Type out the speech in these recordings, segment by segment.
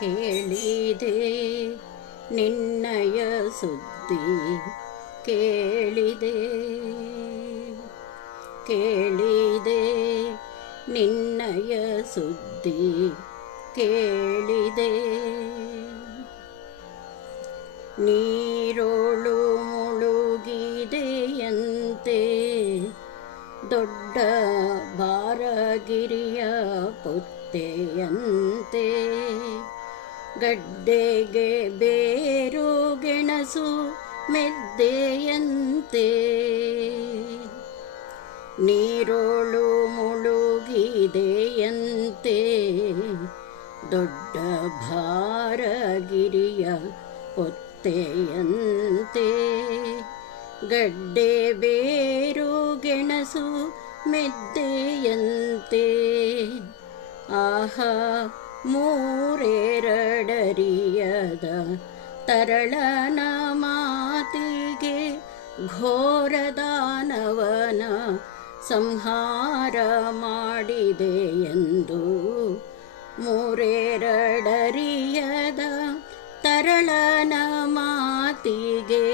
ಕೇಳಿದೆ. ನಿನ್ನಯ ಸುದ್ದಿ ಕೇಳಿದೆ. ಕೇಳಿದೆ. ನಿನ್ನಯ ಸುದ್ದಿ ಕೇಳಿದೆ. ನೀರೋಳು ಮುಳುಗಿದೆಯಂತೆ ದೊಡ್ಡ ಬಾರಗಿರಿಯ ಪುತ್ತೆಯಂತೆ ಗಡ್ಡೆಗೆ ಬೇರು ಗೆಣಸು ಮೆದ್ದೆಯಂತೆ. ನೀರೋಳು ಮುಳುಗಿದೆಯಂತೆ. ದೊಡ್ಡ ಭಾರಗಿರಿಯ ಒತ್ತೆಯಂತೆ ಗಡ್ಡೆ ಬೇರು ಗೆಣಸು ಮೆದ್ದೆಯಂತೆ. ಆಹಾ ಮೂರೆರಡರಿಯದ ತರಳನ ಮಾತಿಗೆ ಘೋರದಾನವನ ಸಂಹಾರ ಮಾಡಿದೆ ಎಂದು ಮೂರೆರಡರಿಯದ ತರಳನ ಮಾತಿಗೆ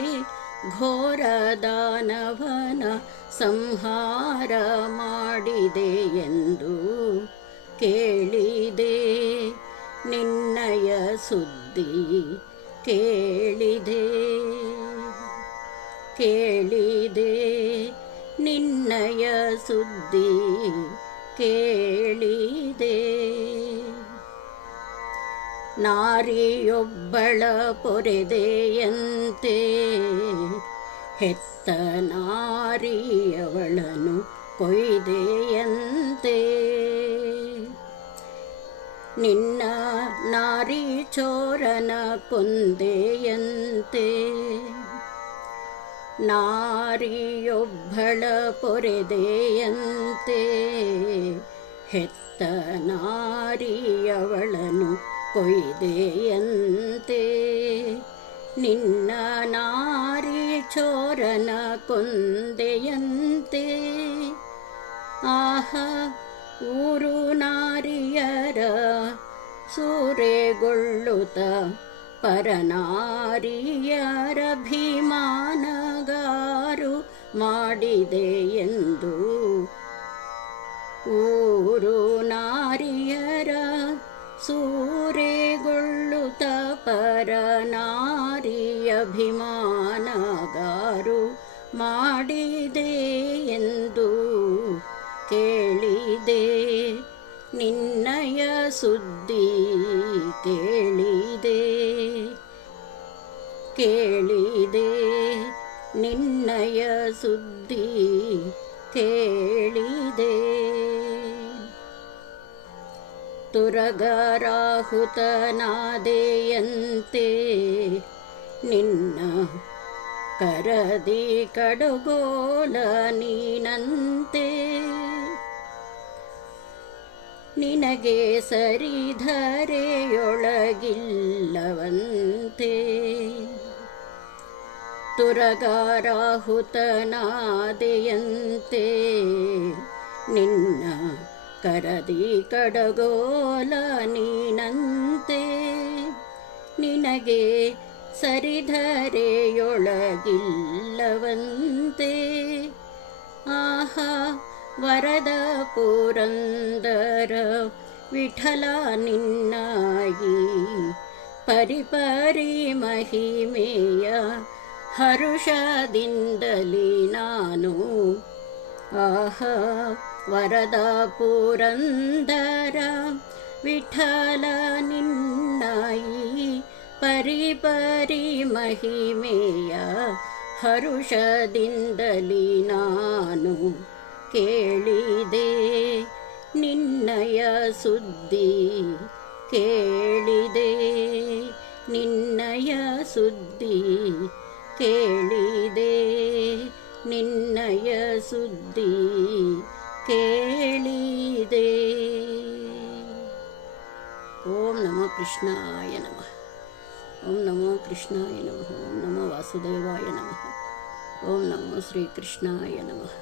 ಘೋರದಾನವನ ಸಂಹಾರ ಮಾಡಿದೆ ಎಂದು ಕೇಳಿದೆ. ನಿನ್ನಯ ಸುದ್ದಿ ಕೇಳಿದೆ. ಕೇಳಿದೆ ನಿನ್ನಯ ಸುದ್ದಿ ಕೇಳಿದೆ. ನಾರಿಯೊಬ್ಬಳ ಪೊರೆದೆಯಂತೆ ಹೆತ್ತ ನಾರಿಯವಳನು ಕೊಯ್ದೆಯಂತೆ. ನಿನ್ನ ನಾರಿ ಚೋರನ ಪೊಂದೆಯಂತೆ. ನಾರಿಯೊಬ್ಬಳ ಪೊರೆದೆಯಂತೆ. ಹೆತ್ತ ನಾರಿಯವಳನು ಕೊಯ್ದೆಯಂತೆ. ನಿನ್ನ ನಾರಿ ಚೋರನ ಕೊಂದೆಯಂತೆ ಆಹ ಊರು ನಾರಿಯರ ಸೂರೆಗೊಳ್ಳುತ್ತ ಪರನಾರಿಯರ ಭೀಮಾನಗಾರು ಮಾಡಿದೆ ಎಂದು. ಊರು ನಾರಿಯರ ಸೂರೆಗೊಳ್ಳುತ್ತ ಪರನಾರಿಯ ಅಭಿಮಾನಗಾರು ಮಾಡಿದೆ ಎಂದು. ಕೇಳಿದೆ ನಿನ್ನಯ ಸುದ್ದಿ ಕೇಳಿದೆ ಕೇಳಿದೆ. ನಿನ್ನಯ ಸುದ್ದಿ ಕೇಳಿದೆ. ತುರಗರಾಹುತನಾದೆಯಂತೆ ನಿನ್ನ ಕರದಿ ಕಡುಗೋಲ ನೀನಂತೆ. ನಿನಗೆ ಸರಿಧರೆಯೊಳಗಿಲ್ಲವಂತೆ. ತುರಗಾರಾಹುತನಾದೆಯಂತೆ ನಿನ್ನ ಕರದಿ ಕಡಗೋಲ ನೀನಂತೆ. ನಿನಗೆ ಸರಿಧರೆಯೊಳಗಿಲ್ಲವಂತೆ. ಆಹಾ ವರದ ಪುರಂದರ ವಿಠಲ ನಿನ್ನಾಗಿ ಪರಿಪರಿ ಮಹಿಮೆಯ ಹರುಷದಿಂದಲಿ ನಾನು. ಆಹ ವರದ ಪುರಂದರ ವಿಠಲ ನಿನ್ನಾಯಿ. ಪರಿಪರಿ ಮಹಿಮೆಯ ಹರುಷದಿಂದಲಿ ನಾನು. ಕೇಳಿದೆ ನಿನ್ನಯ ಸುದ್ದಿ ಕೇಳಿದೆ ನಿನ್ನಯ ಸುದ್ದಿ ಕೇಳಿದೆ ನಿನ್ನಯ ಸುದ್ದಿ ಕೇಳಿದೆ ಓಂ ನಮೋ ಕೃಷ್ಣಾಯ ನಮಃ ಓಂ ನಮೋ ಕೃಷ್ಣಾಯ ನಮಃ ಓಂ ನಮೋ ವಾಸುದೇವಾಯ ನಮಃ ಓಂ ನಮೋ ಶ್ರೀಕೃಷ್ಣಾಯ ನಮಃ